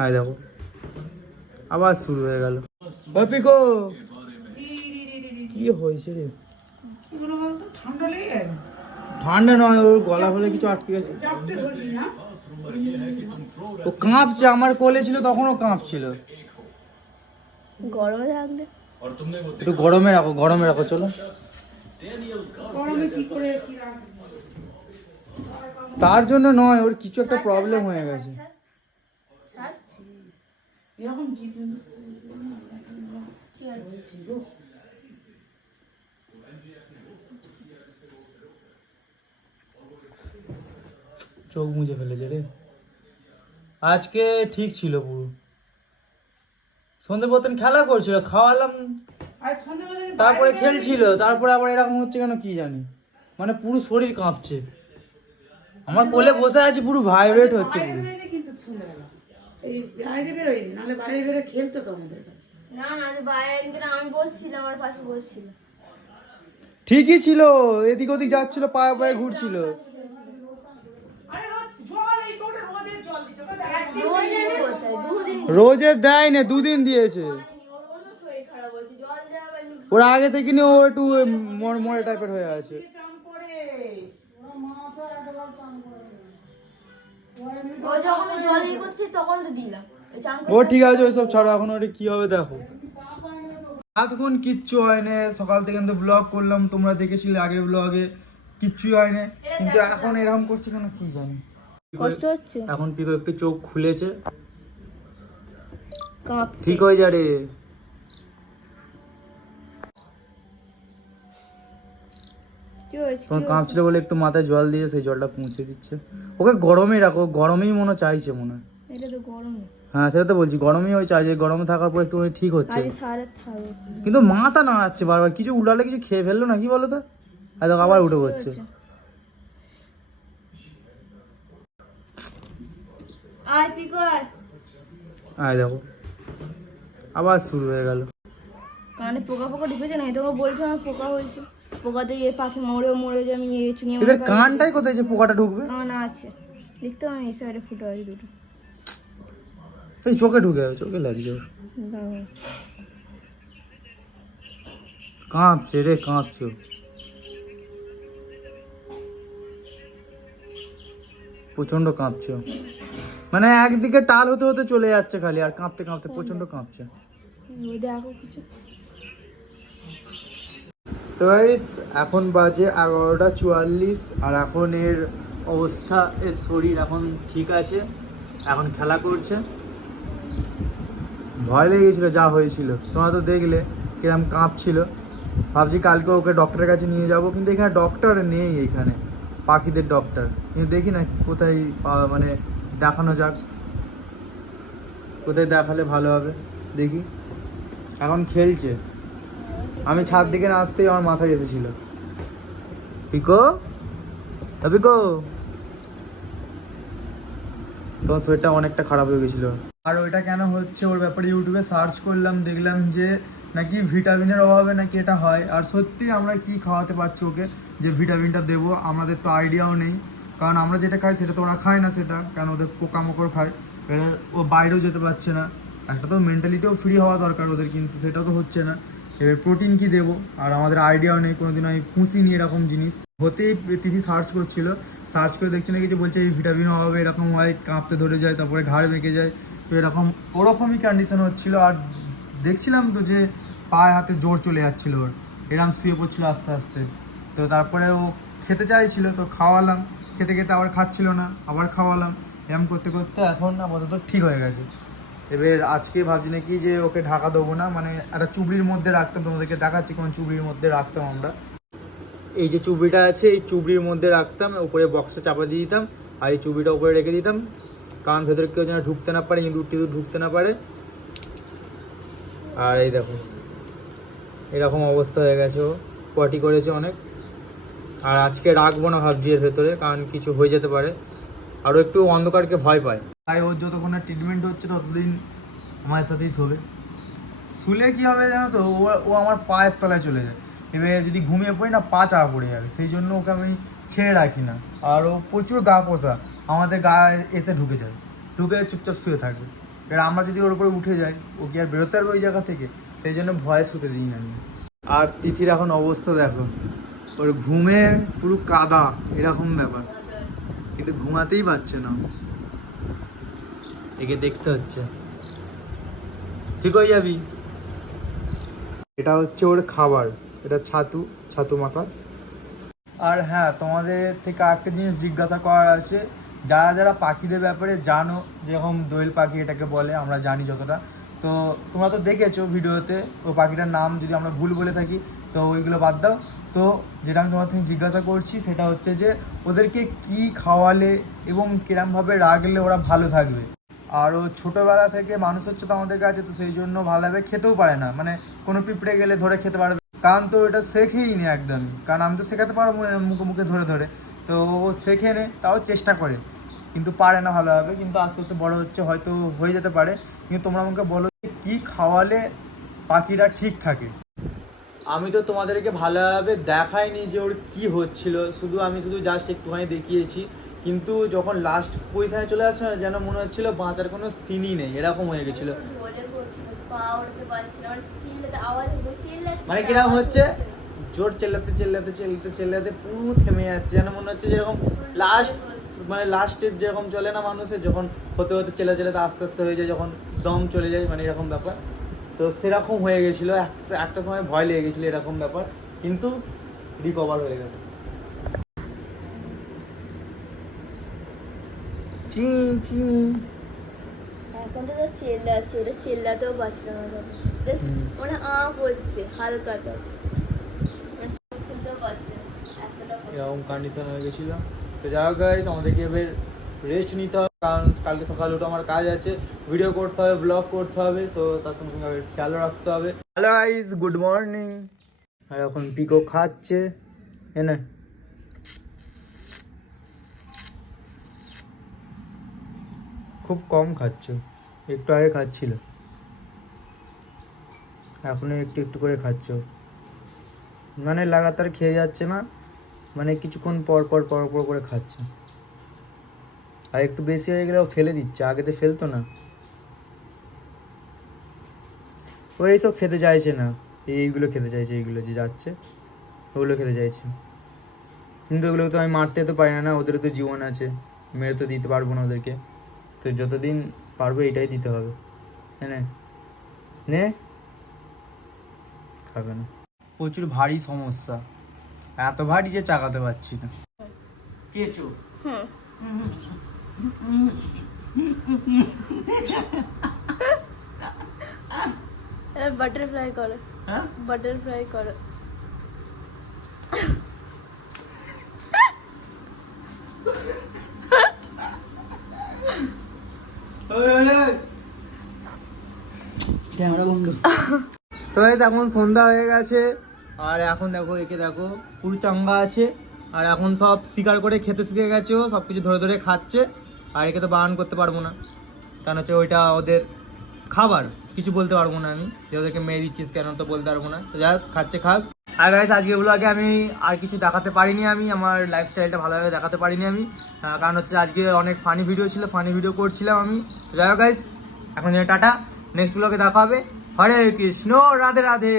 আয় দেখো আবার শুরু হয়ে গেল। ওই পিকো কি হয়েছে রে? ঠান্ডা নয়, ওর গলা ফলে কিছু আটকে গেছে। ও কাঁপছে, আমার কোলে ছিল তখনও কাঁপছিল। গরমে থাকলে একটু গরমে রাখো, গরমে রাখো। চলো তার জন্য নয়, ওর কিছু একটা প্রবলেম হয়ে গেছে। চোখ মুজে ফেলেছে রে। আজকে ঠিক ছিল পুরো, সন্ধে পতন খেলা করছিল, খাওয়ালাম, তারপরে খেলছিল, তারপরে আবার এরকম হচ্ছে কেন কি জানি। মানে পুরো শরীর কাঁপছে, আমার কোলে বসে আছি, পুরো ভাইব্রেট হচ্ছে পুরো। আমি বসছিলাম, আমার পাশে বসছিল। ঠিকই ছিল, এদিক ওদিক যাচ্ছিল, পায়ে পায়ে ঘুরছিল। রোজের দেয় না, দুদিন দিয়েছে। ওর আগে থেকে নিয়ে ও একটু মরে টাইপের হয়ে আছে। ও ঠিক আছে, ওইসব ছাড়ো, এখন ওটা কি হবে দেখো। এতক্ষণ কিচ্ছু হয়নি, সকাল থেকে কিন্তু ব্লগ করলাম, তোমরা দেখেছিলে আগের ব্লগে, কিচ্ছুই হয়নি, কিন্তু এখন এরকম করছে কেন কি জানি। কষ্ট হচ্ছে। এখন পিকো একটু চোখ খুলেছে, ঠিক হয়ে যা রে। তোমার কাঁপছিল বলে একটু মাথায় জল দিয়ে সেই জলটা পৌঁছে দিচ্ছে। ওকে গরমেই রাখো, গরমেই মনে চাইছে মনে হয়। এটা তো গরম। হ্যাঁ সেটা তো বলছি, গরমেই ওই চাইছে, গরমে থাকার পর একটু ঠিক হচ্ছে। কিন্তু মাথা নাড়াচ্ছে বারবার, কিছু উল্টালে কিছু খেয়ে ফেললো না কি বলো তো, আর দেখো আবার উঠে পড়ছে। আয় দেখো আবার শুরু হয়ে গেল। কানে পোকা পোকা ঢুকেছে না, তোমাকে বলছে আমার পোকা হয়েছে। পোকাতে ইয়ে পাখি মরে মরে যে আমি চুনিয়ে এদের কানটাই কোথায় যে পোকাটা ঢুকবে? কান আছে, দেখতে আমি এই সাইডে ফুটো আছে দুটো। এই চোখে ঢুকে যাবে, চোখে লাগছে। কাঁপছে রে, কাঁপছে, প্রচন্ড কাঁপছে। মানে একদিকে টাল হতে হতে চলে যাচ্ছে খালি, আর কাঁপতে কাঁপতে প্রচন্ড কাঁপছে। দেখো কিছু। তো গাইস এখন বাজে 11:44, আর এখন এর অবস্থা, এর শরীর এখন ঠিক আছে, এখন খেলা করছে। ভয় লেগে গেছিলো যা হয়েছিল, তোমরা তো দেখলে কিরম কাঁপছিল। ভাবছি কালকে ওকে ডক্টরের কাছে নিয়ে যাব, কিন্তু এখানে ডক্টর নেই, এখানে পাখিদের ডক্টর। কিন্তু দেখি না কোথায় মানে দেখানো যাক, কোথায় দেখালে ভালো হবে দেখি। এখন খেলছে, আমি ছাদ দিকে না আসতেই আমার মাথায় এসেছিল। পিকো, পিকো, তোমার শরীরটা অনেকটা খারাপ হয়ে গেছিলো। আর ওইটা কেন হচ্ছে ওর ব্যাপারে ইউটিউবে সার্চ করলাম, দেখলাম যে নাকি ভিটামিনের অভাবে নাকি এটা হয়। আর সত্যি আমরা কি খাওয়াতে পারছি ওকে যে ভিটামিনটা দেবো, আমাদের তো আইডিয়াও নেই। কারণ আমরা যেটা খাই সেটা তো ওরা খায় না, সেটা কারণ ওদের পোকামাকড় খায়, ও বাইরেও যেতে পারছে না। একটা তো মেন্টালিটিও ফ্রি হওয়া দরকার ওদের, কিন্তু সেটাও তো হচ্ছে না। এবার প্রোটিন কি দেবো, আর আমাদের আইডিয়াও নেই, কোনোদিন আমি পুষিনি এরকম জিনিস। হতেই তিথি সার্চ করছিল, সার্চ করে দেখছি না কিছু বলছে এই ভিটামিন অভাবে এরকম হয়, কাঁপতে ধরে যায়, তারপরে ঘাড় বেঁকে যায়। তো এরকম ওরকমই কন্ডিশন হচ্ছিলো। আর দেখছিলাম তো যে পায়ে হাতে জোর চলে যাচ্ছিলো ওর, এরকম শুয়ে পড়ছিল আস্তে আস্তে। তো তারপরে ও খেতে চাইছিল, তো খাওয়ালাম, খেতে খেতে আবার খাচ্ছিল না, আবার খাওয়ালাম, এরকম করতে করতে এখন আপাতত ঠিক হয়ে গেছে। এবার আজকে ভাবছি নাকি যে ওকে ঢাকা দেবো না, মানে একটা চুবড়ির মধ্যে রাখতাম, তোমাদেরকে দেখাচ্ছি কোন চুবড়ির মধ্যে রাখতাম আমরা। এই যে চুবড়িটা আছে, এই চুবড়ির মধ্যে রাখতাম, উপরে বক্সে চাপা দিয়ে দিতাম, আর এই চুবড়িটা উপরে রেখে দিতাম, কারণ ভেতরে কেউ যেন ঢুকতে না পারে, ইঁদুর টিঁদুর ঢুকতে না পারে। আর এই দেখো এরকম অবস্থা হয়ে গেছে, ও পটি করেছে অনেক। আর আজকে রাখবো না ভাবছি এর ভেতরে, কারণ কিছু হয়ে যেতে পারে, আরও একটু অন্ধকারকে ভয় পায়। তাই ওর যতক্ষণ না ট্রিটমেন্ট হচ্ছে ততদিন আমাদের সাথেই শোবে। শুলে কী হবে জানো তো, ও আমার পায়ের তলায় চলে যায়। এবার যদি ঘুমিয়ে পড়ি না, পা চাপা পড়ে যাবে, সেই জন্য ওকে আমি ছেড়ে রাখি না। আর ও প্রচুর গা পোষা, আমাদের গায়ে এসে ঢুকে যায়, ঢুকে চুপচাপ শুয়ে থাকবে। এবার আমরা যদি ওর উপরে উঠে যাই, ও কি আর বেরোতে পারবে ওই জায়গা থেকে? সেই জন্য ভয়ে শুতে দিই না আমি। আর তিথির এখন অবস্থা দেখো, ওর ঘুমে পুরো কাদা এরকম ব্যাপার, কিন্তু ঘুমাতেই পারছে না, একে দেখতে হচ্ছে। ঠিক হয়ে যাবি। এটা হচ্ছে ওর খাবার, এটা ছাতু, ছাতু মাখা। আর হ্যাঁ, তোমাদের থেকে একটা জিনিস জিজ্ঞাসা করার আছে, যারা যারা পাখিদের ব্যাপারে জানো, যেরকম দোয়েল পাখি এটাকে বলে, আমরা জানি যতটা, তো তোমরা তো দেখেছো ভিডিওতে, ও পাখিটার নাম যদি আমরা ভুল বলে থাকি তো ওইগুলো বাদ দাও। তো যেটা আমি তোমার থেকে জিজ্ঞাসা করছি সেটা হচ্ছে যে ওদেরকে কি খাওয়ালে এবং কিরমভাবে রাখলে ওরা ভালো থাকবে। আর ও ছোটোবেলা থেকে মানুষ হচ্ছে তো আমাদের কাছে, তো সেই জন্য ভালোভাবে খেতেও পারে না, মানে কোনো পিঁপড়ে গেলে ধরে খেতে পারবে, কারণ তো এটা শেখেই নি একদমই, কারণ আমি তো শেখাতে পারবো না মুখে মুখে ধরে ধরে। তো ও শেখে নে, তাও চেষ্টা করে, কিন্তু পারে না ভালোভাবে। কিন্তু আস্তে আস্তে বড় হচ্ছে, হয়তো হয়ে যেতে পারে। কিন্তু তোমরা আমাকে বলো কি খাওয়ালে পাখিরা ঠিক থাকে। আমি তো তোমাদেরকে ভালোভাবে দেখাইনি যে ওর কি হচ্ছিল, আমি শুধু জাস্ট একটুখানি দেখিয়েছি। কিন্তু যখন লাস্ট পজিশনে চলে আসছে না, যেন মনে হচ্ছিল বাঁচার কোনো সিনই নেই, এরকম হয়ে গেছিলো। মানে কিরকম হচ্ছে, জোর চেল্লাতে চেল্লাতে চেল্লাতে চেল্লাতে পুরো থেমে যাচ্ছে, যেন মনে হচ্ছে যেরকম লাস্টে যেরকম চলে না মানুষের, যখন হতে হতে চেল্লাতে আস্তে আস্তে হয়ে যায়, যখন দম চলে যায়, মানে এরকম ব্যাপার। তো সেরকম হয়ে গেছিলো, একটা সময় ভয় লেগে গেছিলো এরকম ব্যাপার, কিন্তু রিকভার হয়ে গেছে। চি চি এখন তো চেল্লাচ্ছে, ওটা চেল্লাতেও পারছিল না, জাস্ট মানে হচ্ছে হালকাটা, খুলতেও পারছে না, এরকম কন্ডিশন হয়ে গেছিলো। তো যাই হোক গাইস, আমাদেরকে এবার রেস্ট নিতে হবে, কারণ কালকে সকালে উঠে আমার কাজ আছে, ভিডিও করতে হবে, ব্লগ করতে হবে, তো তার সঙ্গে সঙ্গে খেয়ালও রাখতে হবে। Hello guys, good morning. আর এখন পিকো খাচ্ছে, এনে খুব কম খাচ্ছে, একটু আগে খাচ্ছিল, এখনো একটু একটু করে খাচ্ছে, মানে লাগাতার খেয়ে যাচ্ছে না, মানে কিছুক্ষণ পর পর পর পর করে খাচ্ছে। আর একটু বেশি হয়ে গেলেও ফেলে দিচ্ছে, আগে তো ফেলতো না। ও এইসব খেতে চাইছে না, এইগুলো খেতে চাইছে, এইগুলো যে যাচ্ছে ওগুলো খেতে চাইছে। কিন্তু ওগুলো তো আমি মারতে তো পারি না, ওদেরও তো জীবন আছে, মেরে তো দিতে পারবো না ওদেরকে। তো যতদিন পারবো এটাই দিতে হবে, হ্যাঁ নে, খাবে না। প্রচুর ভারী সমস্যা, এত ভারী যে চাকাতে পারছি না। কেঁচো বাটারফ্লাই করো, হ্যাঁ বাটারফ্লাই করো। ক্যামেরা বন্ধ। তো এখন সন্ধ্যা হয়ে গেছে, আর এখন দেখো একে দেখো পুরো চাঙ্গা আছে, আর এখন সব শিকার করে খেতে শিখে গেছে, ও সব কিছু ধরে ধরে খাচ্ছে। আর একে তো বারণ করতে পারবো না, কারণ হচ্ছে ওইটা ওদের খাবার, কিছু বলতে পারবো না আমি যে ওদেরকে মেরে দিচ্ছিস কেন, তো বলতে পারবো না। তো যাই হোক, খাচ্ছে খাক। আর গাইস, আজকে ব্লগে আমি আর কিছু দেখাতে পারিনি, আমি আমার লাইফস্টাইলটা ভালোভাবে দেখাতে পারিনি আমি, কারণ হচ্ছে আজকে অনেক ফানি ভিডিও ছিল, ফানি ভিডিও করছিলাম আমি। তো যাই হোক গাইস, এখন টাটা, নেক্সট ব্লগে দেখা হবে। হরে কৃষ্ণ, রাধে রাধে।